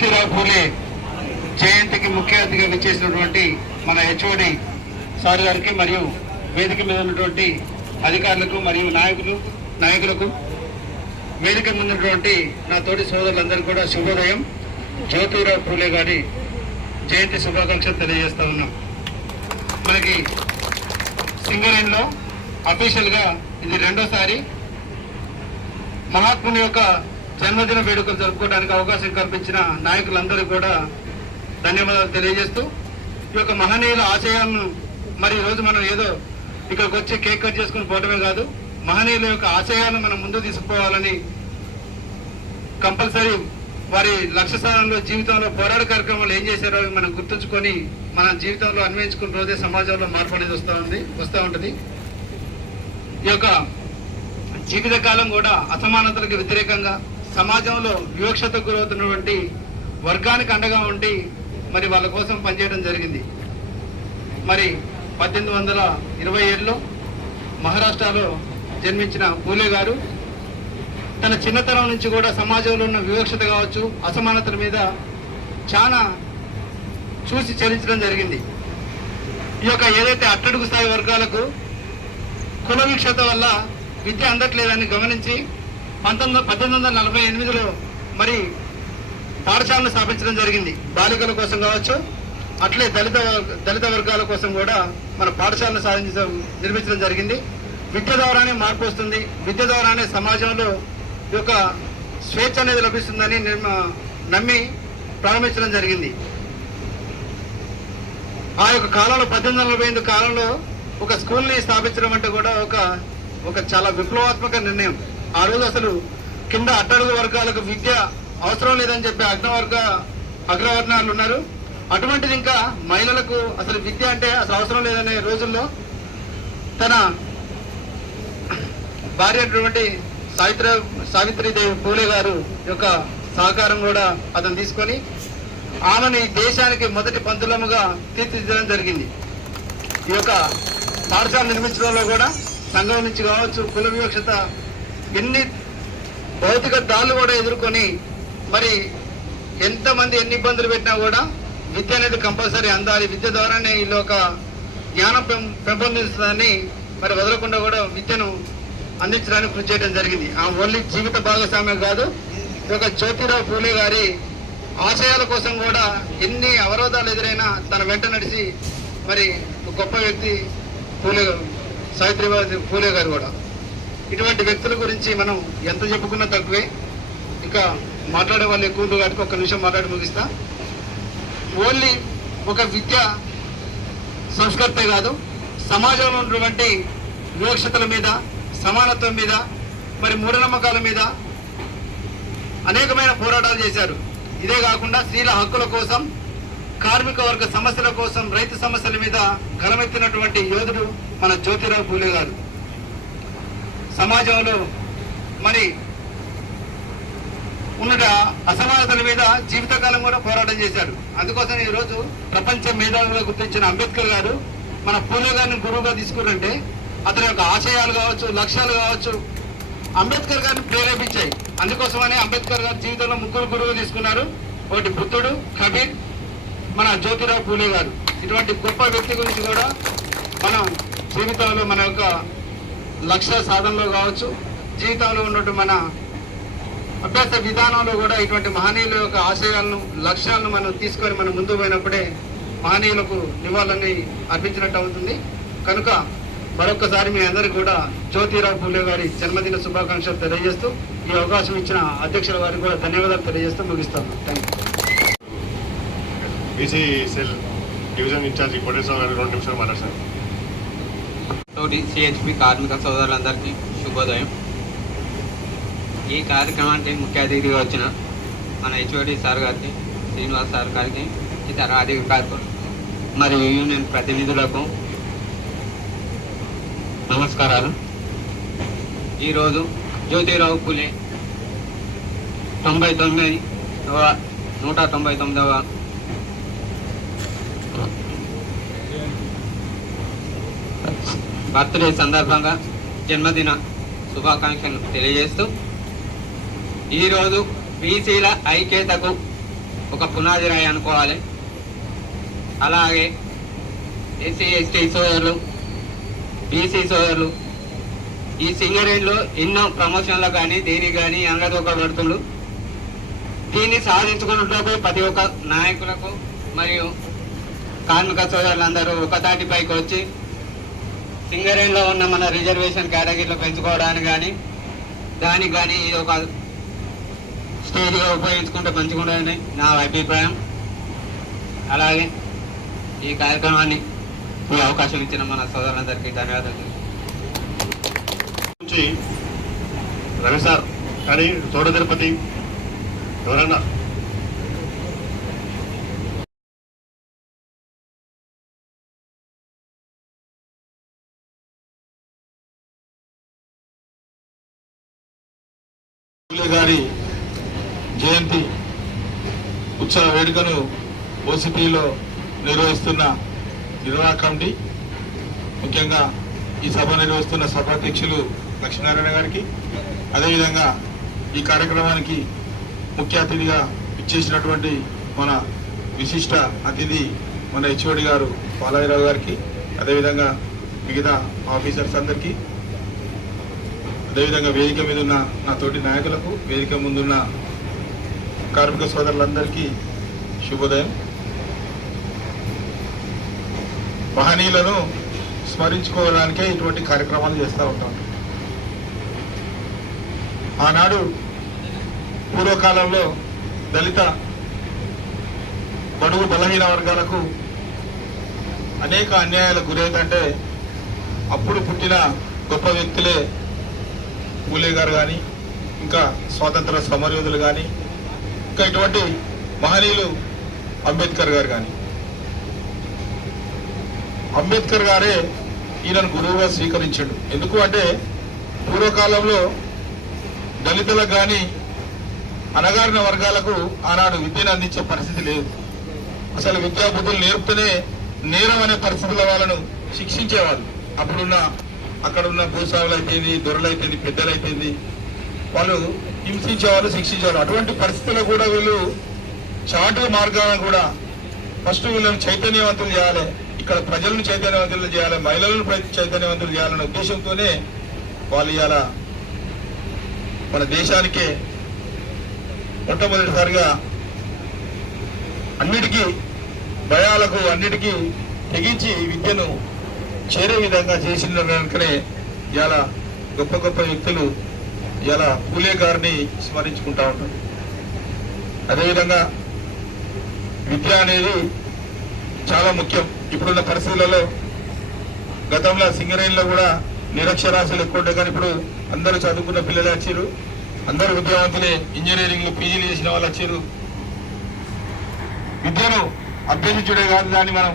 జ్యోతిరావు పూలే జయంతికి ముఖ్య అతిథిగా విచ్చేసినటువంటి మన హెచ్ఓడి సార్ గారికి మరియు వేదిక మీద ఉన్నటువంటి అధికారులకు మరియు నాయకులకు వేదిక మీద ఉన్నటువంటి నా తోటి సోదరులందరూ కూడా శుభోదయం. జ్యోతిరావు పూలే గారి జయంతి శుభాకాంక్షలు తెలియజేస్తా ఉన్నాం. మనకి సింగరేణిలో అఫీషియల్గా ఇది రెండోసారి మహాత్ముని యొక్క జన్మదిన వేడుకలు జరుపుకోవడానికి అవకాశం కల్పించిన నాయకులందరూ కూడా ధన్యవాదాలు తెలియజేస్తూ ఈ యొక్క మహనీయుల ఆశయాలను మరి ఈరోజు మనం ఏదో ఇక్కడికి వచ్చి కేక్ కట్ చేసుకుని పోవడమే కాదు, మహనీయుల యొక్క ఆశయాలను మనం ముందు తీసుకుపోవాలని కంపల్సరీ వారి లక్ష్య స్థానంలో జీవితంలో పోరాట కార్యక్రమాలు ఏం చేశారో అవి మనం గుర్తుంచుకొని మన జీవితంలో అన్వయించుకున్న రోజే సమాజంలో మార్పు అనేది వస్తూ ఉంటుంది. ఈ యొక్క జీవితకాలం కూడా అసమానతలకు వ్యతిరేకంగా సమాజంలో వివక్షతకు గురవుతున్నటువంటి వర్గానికి అండగా ఉండి మరి వాళ్ళ కోసం పనిచేయడం జరిగింది. మరి 1827లో మహారాష్ట్రలో జన్మించిన పూలే గారు తన చిన్నతనం నుంచి కూడా సమాజంలో ఉన్న వివక్షత కావచ్చు, అసమానతల మీద చాలా చూసి చలించడం జరిగింది. ఈ యొక్క ఏదైతే అట్టడుగు స్థాయి వర్గాలకు కుల వివక్షత వల్ల విద్య అందట్లేదని గమనించి 1848లో మరి పాఠశాలను స్థాపించడం జరిగింది. బాలికల కోసం కావచ్చు, అట్లే దళిత వర్గాల కోసం కూడా మన పాఠశాలను నిర్మించడం జరిగింది. విద్య ద్వారానే మార్పు వస్తుంది, విద్య ద్వారానే సమాజంలో ఈ యొక్క స్వేచ్ఛ అనేది లభిస్తుందని నమ్మి ప్రారంభించడం జరిగింది. ఆ యొక్క కాలంలో 1848 కాలంలో ఒక స్కూల్ని స్థాపించడం అంటే కూడా ఒక చాలా విప్లవాత్మక నిర్ణయం. ఆ రోజు అసలు కింద అట్టడుగు వర్గాలకు విద్య అవసరం లేదని చెప్పి అగ్రవర్ణాలు ఉన్నారు. అటువంటిది ఇంకా మహిళలకు అసలు విద్య అంటే అసలు అవసరం లేదనే రోజుల్లో తన భార్య అయినటువంటి సావిత్రిదేవి పూలే గారు యొక్క సహకారం కూడా అతను తీసుకొని ఆమెని దేశానికి మొదటి పంతులముగా తీర్చిదిద్దడం జరిగింది. ఈ యొక్క పాఠశాల నిర్మించడంలో కూడా సంఘం నుంచి కావచ్చు, కుల వివక్షత ఎన్ని భౌతిక దాళ్ళు కూడా ఎదుర్కొని మరి ఎంతమంది ఎన్ని ఇబ్బందులు పెట్టినా కూడా విద్య అనేది కంపల్సరీ అందాలి, విద్య ద్వారానే వీళ్ళు ఒక జ్ఞానం పెంపొందించడాన్ని మరి వదలకుండా కూడా విద్యను అందించడానికి కృషి చేయడం జరిగింది. ఆ ఓన్లీ జీవిత భాగస్వామ్యం కాదు, ఈ యొక్క జ్యోతిరావు పూలే గారి ఆశయాల కోసం కూడా ఎన్ని అవరోధాలు ఎదురైనా తన వెంట నడిచి మరి గొప్ప వ్యక్తి సావిత్రిబాయి పూలే గారు కూడా. ఇటువంటి వ్యక్తుల గురించి మనం ఎంత చెప్పుకున్నా తక్కువే, ఇంకా మాట్లాడే వాళ్ళు ఎక్కువ ఉంది కాబట్టి ఒక్క నిమిషం మాట్లాడి ముగిస్తా. ఓన్లీ ఒక విద్య సంస్కర్తే కాదు, సమాజంలో ఉన్నటువంటి వివక్షతల మీద, సమానత్వం మీద, మరి మూఢనమ్మకాల మీద అనేకమైన పోరాటాలు చేశారు. ఇదే కాకుండా స్త్రీల హక్కుల కోసం, కార్మిక వర్గ సమస్యల కోసం, రైతు సమస్యల మీద గలమెత్తినటువంటి యోధుడు మన జ్యోతిరావు పూలే గారు. సమాజంలో మరి ఉన్న అసమానతల మీద జీవితకాలం కూడా పోరాటం చేశారు. అందుకోసం ఈరోజు ప్రపంచ మేధావులుగా గుర్తించిన అంబేద్కర్ గారు మన పూలే గారిని గురువుగా తీసుకున్నంటే అతని యొక్క ఆశయాలు కావచ్చు, లక్ష్యాలు కావచ్చు అంబేద్కర్ గారిని ప్రేరేపించాయి. అందుకోసమని అంబేద్కర్ గారి జీవితంలో 3 గురువులు తీసుకున్నారు. ఒకటి బుద్ధుడు, కబీర్, మన జ్యోతిరావు పూలే గారు. ఇటువంటి గొప్ప వ్యక్తి గురించి కూడా మనం జీవితంలో మన యొక్క లక్ష్య సాధనలో కావచ్చు, జీవితంలో ఉన్నట్టు మన అభ్యాస విధానంలో కూడా ఇటువంటి మహనీయుల యొక్క ఆశయాలను, లక్ష్యాలను మనం తీసుకొని మనం ముందుకు పోయినప్పుడే మహనీయులకు నివాళులని అర్పించినట్టు అవుతుంది. కనుక మరొకసారి మీ అందరికీ కూడా జ్యోతిరావు పూలే గారి జన్మదిన శుభాకాంక్షలు తెలియజేస్తూ ఈ అవకాశం ఇచ్చిన అధ్యక్షుల వారికి కూడా ధన్యవాదాలు తెలియజేస్తూ ముగిస్తాను. Thank you. BC cell division incharge Koteswara గారు 2 నిమిషాలు మాట్లాడతారు. సిహెచ్పి కార్మిక సోదరులందరికీ శుభోదయం. ఈ కార్యక్రమానికి ముఖ్య అతిథిగా వచ్చిన మన హెచ్ఓడి సార్ గారికి, శ్రీనివాస్ సార్ గారికి, ఇతర అధికారులకు మరియు యూనియన్ ప్రతినిధులకు నమస్కారాలు. ఈరోజు జ్యోతిరావు పూలే 199వ బర్త్డే సందర్భంగా జన్మదిన శుభాకాంక్షలు తెలియజేస్తూ ఈరోజు బీసీల ఐక్యతకు ఒక పునాది రాయి అనుకోవాలి. అలాగే ఎస్సీ ఎస్టీ సోదరులు, బీసీ సోదరులు ఈ సింగరేణిలో ఎన్నో ప్రమోషన్లు కానీ దేనికి కానీ అంగదొక్కబడుతుండ్రు. దీన్ని సాధించుకున్నట్లయితే ప్రతి ఒక్క నాయకులకు మరియు కార్మిక సోదరులందరూ ఒక తాటిపైకి వచ్చి సింగరేణిలో ఉన్న మన రిజర్వేషన్ కేటగిరీలో పెంచుకోవడానికి కానీ దానికి కానీ ఇది ఒక స్టేజ్గా ఉపయోగించుకుంటే మంచిగుంటుందని నా అభిప్రాయం. అలాగే ఈ కార్యక్రమాన్ని ఈ అవకాశం ఇచ్చిన మన సోదరులందరికీ ధన్యవాదాలు. నుంచి రవి సార్ కానీ తోట తిరుపతి ఎవరన్నా గారి జయంతి ఉత్సవ వేడుకను ఓసిటీలో నిర్వహిస్తున్న నిర్వాహక కమిటీ, ముఖ్యంగా ఈ సభ నిర్వహిస్తున్న సభాధ్యక్షులు లక్ష్మీనారాయణ గారికి, అదేవిధంగా ఈ కార్యక్రమానికి ముఖ్య అతిథిగా ఇచ్చేసినటువంటి మన విశిష్ట అతిథి మన హెచ్ఓడి గారు బాలయ్యరావు గారికి, అదేవిధంగా మిగతా ఆఫీసర్స్ అందరికీ, అదేవిధంగా వేదిక మీద ఉన్న నా తోటి నాయకులకు, వేదిక ముందున్న కార్మిక సోదరులందరికీ శుభోదయం. మహనీయులను స్మరించుకోవడానికే ఇటువంటి కార్యక్రమాలు చేస్తూ ఉంటాం. ఆనాడు పూర్వకాలంలో దళిత బడుగు బలహీన వర్గాలకు అనేక అన్యాయాలకు గురైందంటే అప్పుడు పుట్టిన గొప్ప వ్యక్తులే పూలే గారు కానీ, ఇంకా స్వాతంత్ర సమరయోధులు కానీ, ఇంకా ఇటువంటి మహనీయులు అంబేద్కర్ గారు కానీ. అంబేద్కర్ గారే ఈయనను గురువుగా స్వీకరించాడు. ఎందుకు అంటే పూర్వకాలంలో దళితులకు కానీ అణగారిన వర్గాలకు ఆనాడు విద్యను అందించే పరిస్థితి లేదు. అసలు విద్యాబుద్ధులు నేర్పుతూనే నేరం అనే పరిస్థితుల వాళ్ళను శిక్షించేవాళ్ళు. అప్పుడున్న అక్కడున్న భూస్వాములు అయిపోయింది, దొరలు అయిపోయింది, పెద్దలు అయిపోయింది, వాళ్ళు హింసించేవాళ్ళు, శిక్షించేవాళ్ళు. అటువంటి పరిస్థితుల్లో కూడా వీళ్ళు చాటు మార్గాలను కూడా ఫస్ట్ వీళ్ళని చైతన్యవంతులు చేయాలి, ఇక్కడ ప్రజలను చైతన్యవంతులు చేయాలి, మహిళలను చైతన్యవంతులు చేయాలనే ఉద్దేశంతోనే వాళ్ళు ఇవాళ మన దేశానికే మొట్టమొదటిసారిగా అన్నిటికీ భయాలకు అన్నిటికీ తెగించి విద్యను చేరే విధంగా చేసిన కనుకనే ఇవాళ గొప్ప గొప్ప వ్యక్తులు ఇవాళ పూలే గారిని స్మరించుకుంటా ఉంటారు. అదేవిధంగా విద్య అనేది చాలా ముఖ్యం. ఇప్పుడున్న పరిస్థితులలో గతంలో సింగరేణిలో కూడా నిరక్షరాస్యులు ఎక్కువ ఉంటాయి, కానీ ఇప్పుడు అందరూ చదువుకున్న పిల్లలు వచ్చారు, అందరూ విద్యావంతులే, ఇంజనీరింగ్లు పీజీలు చేసిన వాళ్ళు వచ్చారు. విద్యను అభ్యసించుడే కాదు, దాన్ని మనం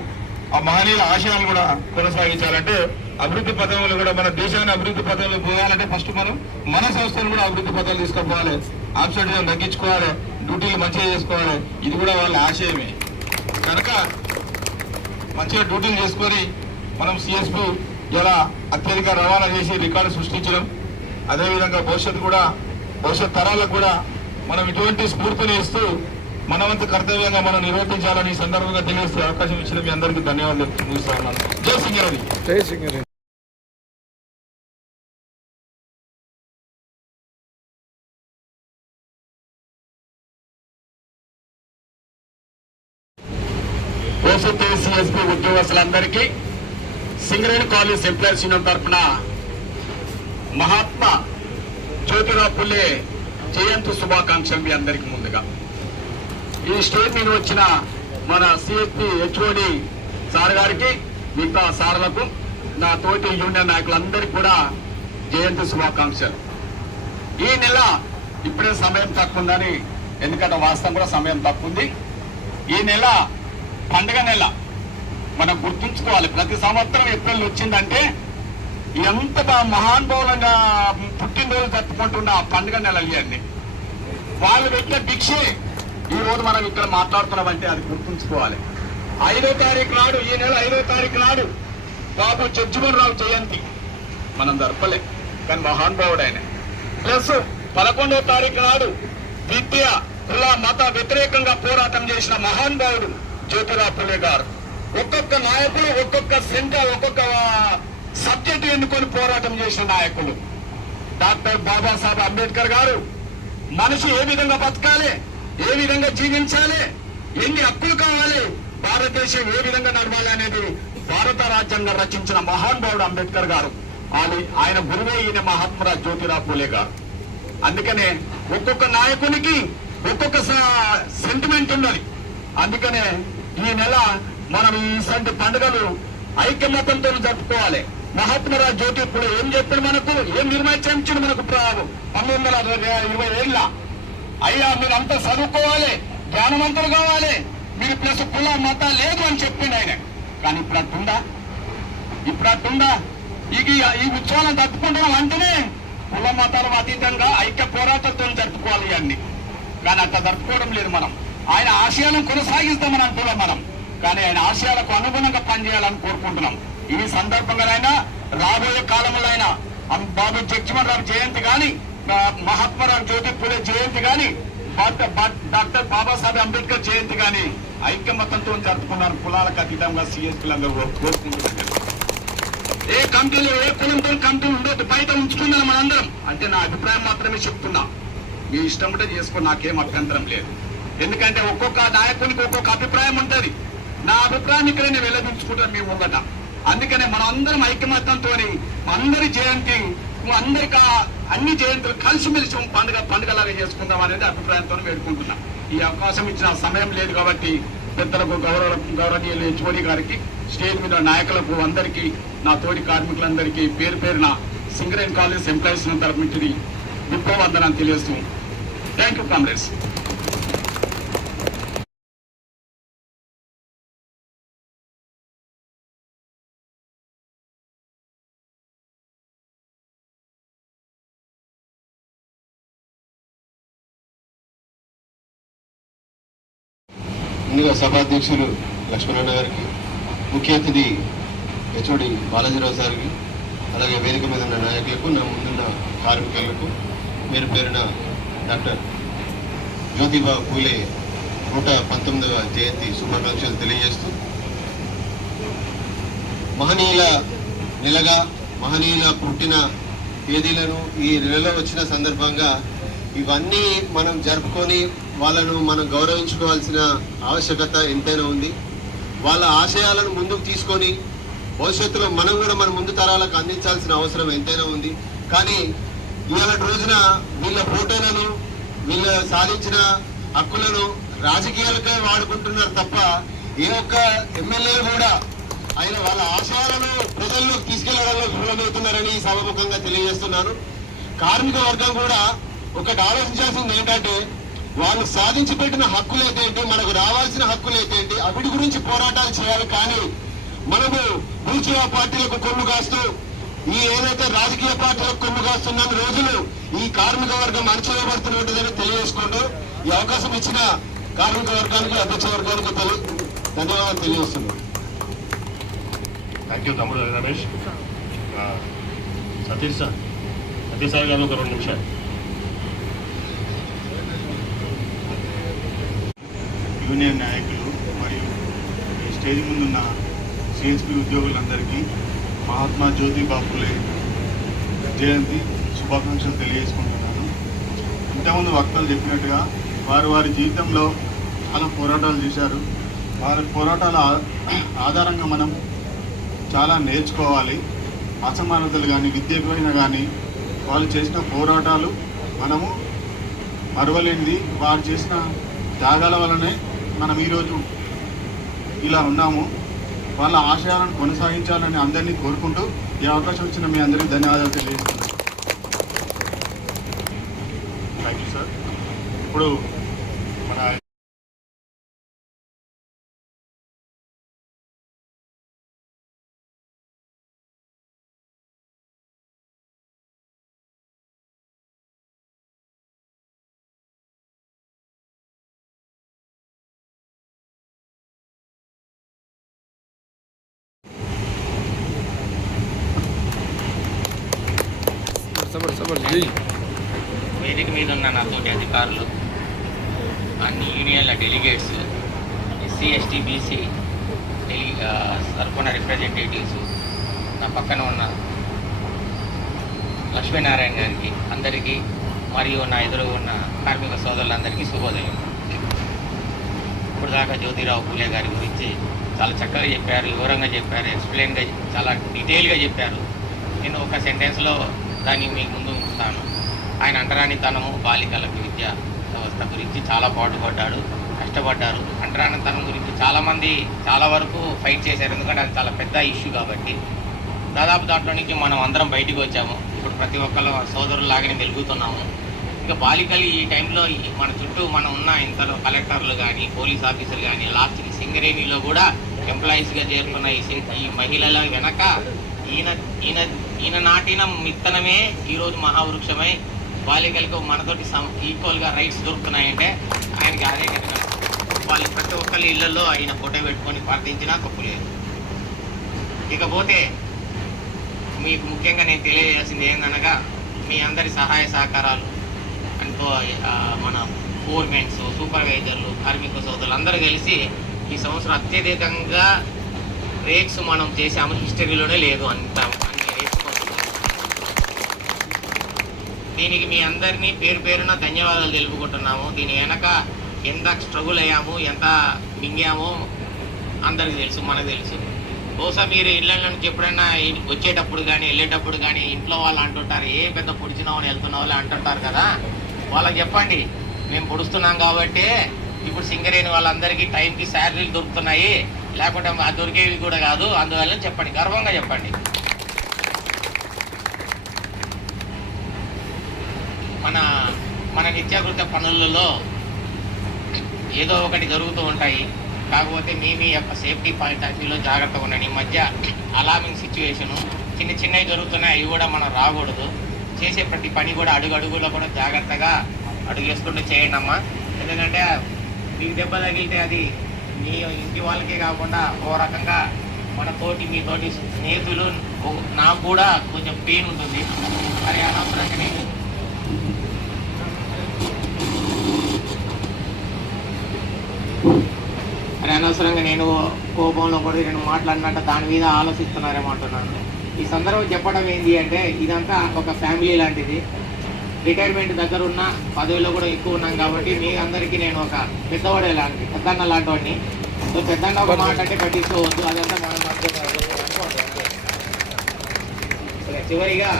ఆ మహనీయుల ఆశయాలు కూడా కొనసాగించాలంటే అభివృద్ధి పథంలో కూడా మన దేశాన్ని అభివృద్ధి పథంలో పోవాలంటే ఫస్ట్ మనం మన సంస్థలు కూడా అభివృద్ధి పథాలు తీసుకుపోవాలి, ఆబ్సెంట్ తగ్గించుకోవాలి, డ్యూటీలు మంచిగా చేసుకోవాలి. ఇది కూడా వాళ్ళ ఆశయమే. కనుక మంచిగా డ్యూటీలు చేసుకొని మనం సిఎస్పి ఇలా అత్యధిక రవాణా చేసి రికార్డు సృష్టించడం, అదేవిధంగా భవిష్యత్ తరాలకు కూడా మనం ఇటువంటి స్ఫూర్తిని ఇస్తూ మనవంతు కర్తవ్యంగా మనం నిర్వర్తించాలని ఈ సందర్భంగా తెలియజేస్తే అవకాశం ఇచ్చిన మీ అందరికీ ధన్యవాదాలు ముగిస్తా ఉన్నాను. జై సింగరేణి. జై సింగరేణి. ఓసీటీ సిఎస్పి ఉద్యోగస్తులందరికీ సింగరేణి కాలేజ్ ఎంప్లాయీస్ యూనియన్ తరఫున మహాత్మా జ్యోతిరావు పుల్లే జయంతి శుభాకాంక్షలు మీ అందరికీ. ముందుగా ఈ స్టేజ్ మీద వచ్చిన మన సిఎస్పి హెచ్ఓడి సార్ గారికి, మిగతా సార్లకు, నా తోటి యూనియన్ నాయకులందరికీ కూడా జయంతి శుభాకాంక్షలు. ఈ నెల ఇప్పుడే సమయం తక్కువ ఉందని, ఎందుకంటే వాస్తవం కూడా సమయం తక్కువ ఉంది. ఈ నెల పండుగ నెల మనం గుర్తుంచుకోవాలి. ప్రతి సంవత్సరం ఏప్రిల్ వచ్చిందంటే ఎంత మహానుభావులంగా పుట్టినరోజు జరుపుకుంటున్న పండుగ నెలలు ఇవన్నీ. వాళ్ళు పెట్టిన భిక్షే ఈ రోజు మనం ఇక్కడ మాట్లాడుతున్నామంటే అది గుర్తుంచుకోవాలి. 5వ తారీఖు నాడు, ఈ నెల 5వ తారీఖు నాడు బాబు జగ్జీవన్ రావు జయంతి మనం జరపలే, కానీ మహానుభావుడు ఆయన. ప్లస్ 11వ తారీఖు నాడు విద్య కుల మత వ్యతిరేకంగా పోరాటం చేసిన మహానుభావుడు జ్యోతిరావు పూలే గారు. ఒక్కొక్క నాయకులు ఒక్కొక్క ఒక్కొక్క సబ్జెక్టు ఎన్నుకొని పోరాటం చేసిన నాయకులు. డాక్టర్ బాబాసాహెబ్ అంబేద్కర్ గారు మనిషి ఏ విధంగా బతకాలి, ఏ విధంగా జీవించాలి, ఎన్ని హక్కులు కావాలి, భారతదేశం ఏ విధంగా నడవాలి అనేది భారత రాజ్యాంగం రచించిన మహానుభావుడు అంబేద్కర్ గారు. ఆయన గురువే ఈయన మహాత్మా జ్యోతిరావు పూలే గారు. అందుకనే ఒక్కొక్క నాయకునికి ఒక్కొక్క సెంటిమెంట్ ఉన్నది. అందుకనే ఈ నెల మనం ఈసంటి పండుగలు ఐక్యమతంతో జరుపుకోవాలి. మహాత్మా జ్యోతి పూలే ఏం చెప్పాడు, మనకు ఏం నిర్ణయించాడు, మనకు 1920 ఏళ్ళ అయ్యా మీరంతా చదువుకోవాలి, జ్ఞానవంతులు కావాలి, మీరు ప్లస్ కుల మత లేదు అని చెప్పిండు ఆయన. కానీ ఇప్పుడు అట్టుందా? ఈ ఉత్సవాలను జరుపుకుంటున్నాం అంటేనే కుల మతాలకు అతీతంగా ఐక్య పోరాటంతో జరుపుకోవాలి అన్ని. కానీ అట్లా జరుపుకోవడం లేదు. మనం ఆయన ఆశయాలను కొనసాగిస్తామని అంటున్నాం మనం, కానీ ఆయన ఆశయాలకు అనుగుణంగా పనిచేయాలని కోరుకుంటున్నాం. ఈ సందర్భంగానైనా రాబోయే కాలంలో అయినా బాబు జగజ్జీవన్ రామ్ జయంతి కానీ, మహాత్మా జ్యోతి పూలే జయంతి కానీ, డాక్టర్ బాబాసాహెబ్ అంబేద్కర్ జయంతి కానీ ఐక్యమతంతో జరుపుకున్నారు. కులాలకు అతీతంగా సిఎస్పీలందరూ కోరుకుంటున్నారు. ఏ కమిటీలో ఏ కులంతో కమిటీ ఉండొద్దు, బయట ఉంచుకుందాం మనందరం అంటే నా అభిప్రాయం మాత్రమే చెప్తున్నా. మీ ఇష్టం ఉంటే చేసుకుని నాకేం అభ్యంతరం లేదు. ఎందుకంటే ఒక్కొక్క నాయకునికి ఒక్కొక్క అభిప్రాయం ఉంటది. నా అభిప్రాయం ఇక్కడ నేను వెల్లడించుకుంటాను మీ ముంగట. అందుకనే మనం అందరం ఐక్యమత్యంతో అందరి జయంతి అందరికీ అన్ని జయంతులు కలిసిమెలిసి పండుగలాగా చేసుకుందాం అనేది అభిప్రాయంతో వేడుకుంటున్నా. ఈ అవకాశం ఇచ్చిన సమయం లేదు కాబట్టి పెద్దలకు గౌరవనీయులు హెచ్ఓడి గారికి, స్టేజ్ మీద నాయకులకు అందరికీ, నా తోటి కార్మికులందరికీ పేరు పేరున సింగరేణి కాలేజ్ ఎంప్లాయీస్ తరఫు నుంచి విప్లవందనాన్ని తెలియజేస్తూ థ్యాంక్ యూ కామ్రేడ్స్. ముందుగా సభాధ్యక్షులు లక్ష్మణన్న గారికి, ముఖ్య అతిథి హెచ్ఓడి బాలాజీరావు సార్కి, అలాగే వేదిక మీద ఉన్న నాయకులకు, నా ముందున్న కార్మికులకు పేరు పేరున డాక్టర్ జ్యోతిబా పూలే 119వ జయంతి శుభాకాంక్షలు తెలియజేస్తూ, మహనీయుల నెలగా మహనీయుల పుట్టిన తేదీలను ఈ నెలలో వచ్చిన సందర్భంగా ఇవన్నీ మనం జరుపుకొని వాళ్ళను మనం గౌరవించుకోవాల్సిన ఆవశ్యకత ఎంతైనా ఉంది. వాళ్ళ ఆశయాలను ముందుకు తీసుకొని భవిష్యత్తులో మనం కూడా మన ముందు తరాలకు అందించాల్సిన అవసరం ఎంతైనా ఉంది. కానీ ఇవాళ రోజున వీళ్ళ ఫోటోలను, వీళ్ళ సాధించిన హక్కులను రాజకీయాలకే వాడుకుంటున్నారు తప్ప ఏ ఒక్క ఎమ్మెల్యేలు కూడా ఆయన వాళ్ళ ఆశయాలను ప్రజల్లోకి తీసుకెళ్లడంలో విఫలమవుతున్నారని సభాముఖంగా తెలియజేస్తున్నాను. కార్మిక వర్గం కూడా ఒకటి ఆలోచించాల్సింది ఏంటంటే, వాళ్ళు సాధించి పెట్టిన హక్కులు అయితే మనకు రావాల్సిన హక్కులు అయితే అవిటి గురించి పోరాటాలు చేయాలి. కానీ మనము భూచేవ పార్టీలకు కొమ్ము కాస్తూ, ఈ ఏదైతే రాజకీయ పార్టీలకు కొమ్ము కాస్తున్న రోజులు ఈ కార్మిక వర్గం అణచివేయబడుతున్నదని తెలియజేసుకుంటూ ఈ అవకాశం ఇచ్చిన కార్మిక వర్గానికి, అధ్యక్ష వర్గానికి ధన్యవాదాలు తెలియజేస్తున్నాను. థ్యాంక్ యూ తమ్ముడు రమేష్. సతీష్ సార్ గారు ఒక 2 నిమిషాలు. యూనియన్ నాయకులు మరియు ఈ స్టేజ్ ముందున్న సిఎస్పి ఉద్యోగులందరికీ మహాత్మా జ్యోతిబా పూలే జయంతి శుభాకాంక్షలు తెలియజేసుకుంటున్నాను. ఇంతకుముందు వక్తలు చెప్పినట్టుగా వారు వారి జీవితంలో చాలా పోరాటాలు చేశారు. వారి పోరాటాల ఆధారంగా మనం చాలా నేర్చుకోవాలి. అసమానతలు కానీ, విద్యపైన కానీ వాళ్ళు చేసిన పోరాటాలు మనము మరవలేనిది. వారు చేసిన త్యాగాల వల్లనే మనం ఈరోజు ఇలా ఉన్నాము. వాళ్ళ ఆశయాలను కొనసాగించాలని అందరినీ కోరుకుంటూ ఈ అవకాశం ఇచ్చిన మీ అందరికీ ధన్యవాదాలు తెలియజేస్తున్నాను. Thank you sir. ఇప్పుడు మన వేదిక మీద ఉన్న నాతోటి అధికారులు, అన్ని యూనియన్ల డెలిగేట్స్, ఎస్సీ ఎస్టీ బీసీ తరఫున రిప్రజెంటేటివ్స్, నా పక్కన ఉన్న లక్ష్మీనారాయణ గారికి అందరికీ మరియు నా ఎదురు ఉన్న కార్మిక సోదరులందరికీ శుభోదయం. ఇప్పుడు దాకా జ్యోతిరావు పూలే గారి గురించి చాలా చక్కగా చెప్పారు, వివరంగా చెప్పారు, ఎక్స్ప్లెయిన్గా చాలా డీటెయిల్గా చెప్పారు. నేను ఒక సెంటెన్స్లో దాన్ని మీకు ముందు ఉంచుతాను. ఆయన అంటరానితనము, బాలికలకు విద్యా వ్యవస్థ గురించి చాలా పాటుపడ్డాడు, కష్టపడ్డారు. అంటరానితనం గురించి చాలామంది చాలా వరకు ఫైట్ చేశారు, ఎందుకంటే అది చాలా పెద్ద ఇష్యూ కాబట్టి. దాదాపు దాంట్లో నుంచి మనం అందరం బయటికి వచ్చాము. ఇప్పుడు ప్రతి ఒక్కరు సోదరులాగానే వెలుగుతున్నాము. ఇక బాలికలు ఈ టైంలో మన చుట్టూ మనం ఉన్న ఇంతలో కలెక్టర్లు కానీ, పోలీస్ ఆఫీసర్లు కానీ, లాస్ట్ సింగరేణిలో కూడా ఎంప్లాయీస్గా చేరుతున్న ఈ మహిళల వెనక ఈయన నాటిన విత్తనమే ఈరోజు మహావృక్షమై బాలికలకు మనతోటి ఈక్వల్గా రైట్స్ దొరుకుతున్నాయంటే ఆయనకి అదే కఠినం. వాళ్ళు ప్రతి ఒక్కరి ఇళ్లలో ఆయన ఫోటో పెట్టుకొని ప్రార్థించినా తప్పులేదు. ఇకపోతే మీకు ముఖ్యంగా నేను తెలియజేయాల్సింది ఏందనగా, మీ అందరి సహాయ సహకారాలు అంటూ మన ఫోర్మెన్స్, సూపర్వైజర్లు, కార్మిక సోదరులు అందరూ కలిసి ఈ సంవత్సరం అత్యధికంగా రేట్స్ మనం చేసాము. హిస్టరీలోనే లేదు అన్ని రేట్స్. దీనికి మీ అందరినీ పేరు పేరున ధన్యవాదాలు తెలుపుకుంటున్నాము. దీని వెనక ఎంత స్ట్రగుల్ అయ్యాము, ఎంత మింగామో అందరికి తెలుసు, మనకు తెలుసు. బహుశా మీరు ఇళ్ళ నుంచి ఎప్పుడైనా వచ్చేటప్పుడు కానీ వెళ్ళేటప్పుడు కానీ ఇంట్లో వాళ్ళు అంటుంటారు, ఏ పెద్ద పొడిచినావు అని వెళ్తున్న వాళ్ళు అంటుంటారు కదా. వాళ్ళకి చెప్పండి, మేము పొడుస్తున్నాం కాబట్టి ఇప్పుడు సింగరేణి వాళ్ళందరికీ టైంకి శాలరీలు దొరుకుతున్నాయి, లేకుంటే అది దొరికేవి కూడా కాదు. అందువల్ల చెప్పండి, గర్వంగా చెప్పండి. మన నిత్యాకృత పనులలో ఏదో ఒకటి జరుగుతూ ఉంటాయి. కాకపోతే మీ యొక్క సేఫ్టీ పాయింట్ ఆఫ్ వ్యూలో జాగ్రత్తగా ఉండండి. ఈ మధ్య అలార్మింగ్ సిచ్యువేషను చిన్నవి జరుగుతున్నాయి, అవి కూడా మనం రాకూడదు. చేసే ప్రతి పని కూడా అడుగులో కూడా జాగ్రత్తగా అడుగు వేసుకుంటూ చేయండి అమ్మా. ఎందుకంటే మీకు దెబ్బ తగిలితే అది మీ ఇంటి వాళ్ళకే కాకుండా ఓ రకంగా మీతోటి స్నేహితులు, నాకు కూడా కొంచెం పెయిన్ ఉంటుంది. అది అనవసరంగా నేను కోపంలో కూడా నేను మాట్లాడినట్టు దాని మీద ఆలోచిస్తున్నారేమో అంటున్నాను. ఈ సందర్భం చెప్పడం ఏంటి అంటే, ఇదంతా ఒక ఫ్యామిలీ లాంటిది. రిటైర్మెంట్ దగ్గర ఉన్న పదవిలో కూడా ఎక్కువ ఉన్నాం కాబట్టి మీ అందరికీ నేను ఒక పెద్దవాడే లాంటి పెద్దన్న లాంటి వాడిని. సో పెద్దన్న ఒక మాట అంటే పట్టించుకోవద్దు, అదంతా మనం చివరిగా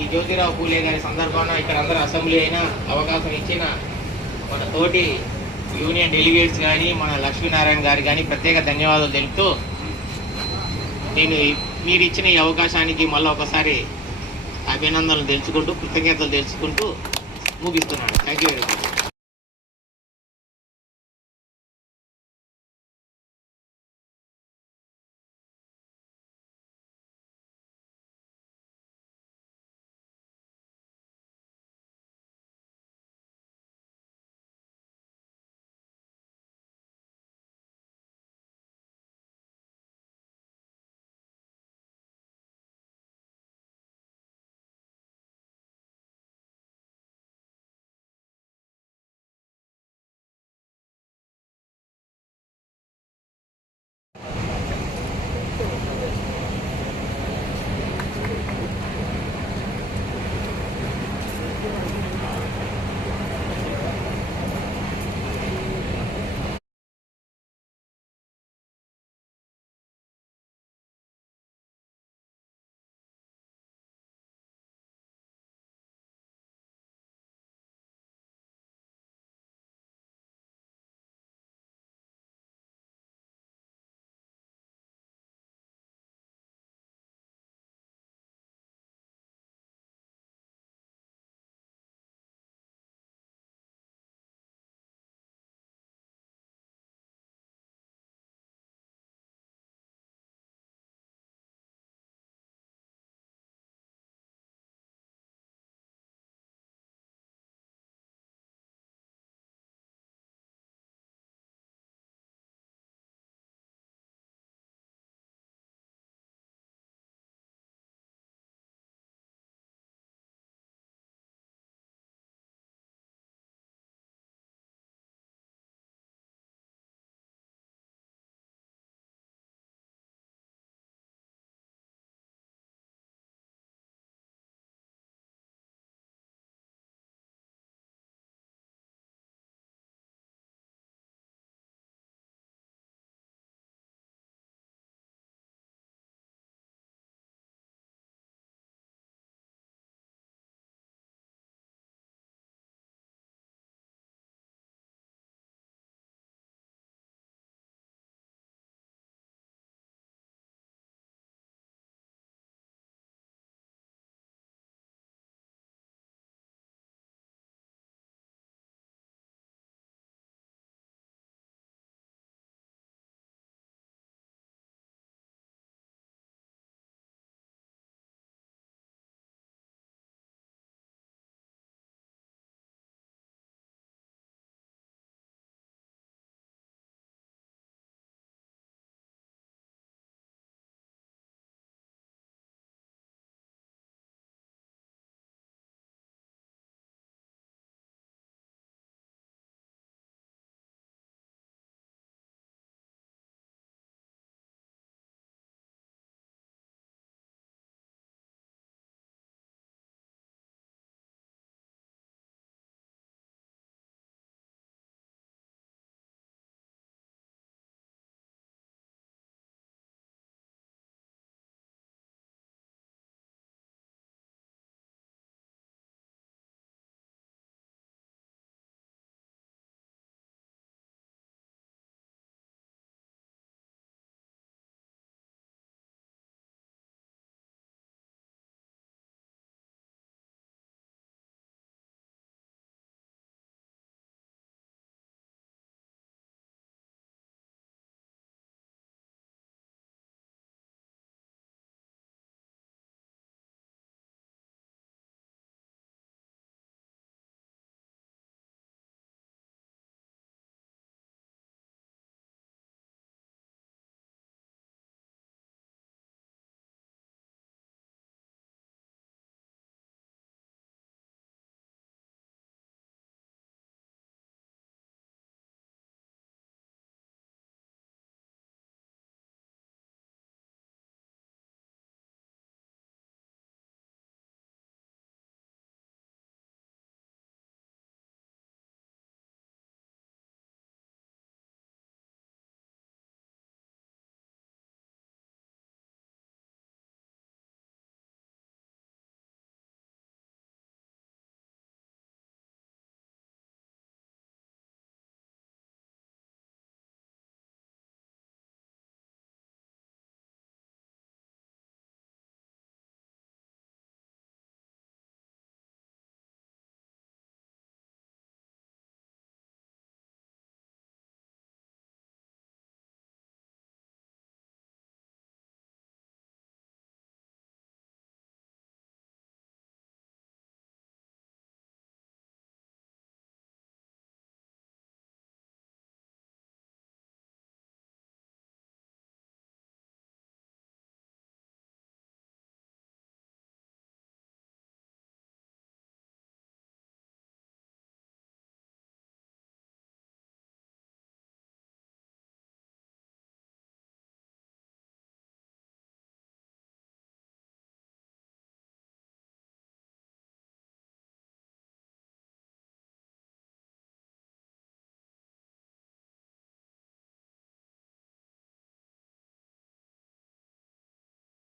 ఈ జ్యోతిరావు పూలే గారి సందర్భంలో ఇక్కడ అందరూ అసెంబ్లీ అయినా అవకాశం ఇచ్చిన మన తోటి యూనియన్ డెలిగేట్స్ కానీ, మన లక్ష్మీనారాయణ గారు కానీ ప్రత్యేక ధన్యవాదాలు తెలుపుతూ, నేను మీరు ఇచ్చిన ఈ అవకాశానికి మళ్ళీ ఒకసారి అభినందనలు తెలుసుకుంటూ, కృతజ్ఞతలు తెలుసుకుంటూ ముగిస్తున్నాను. Thank you very much.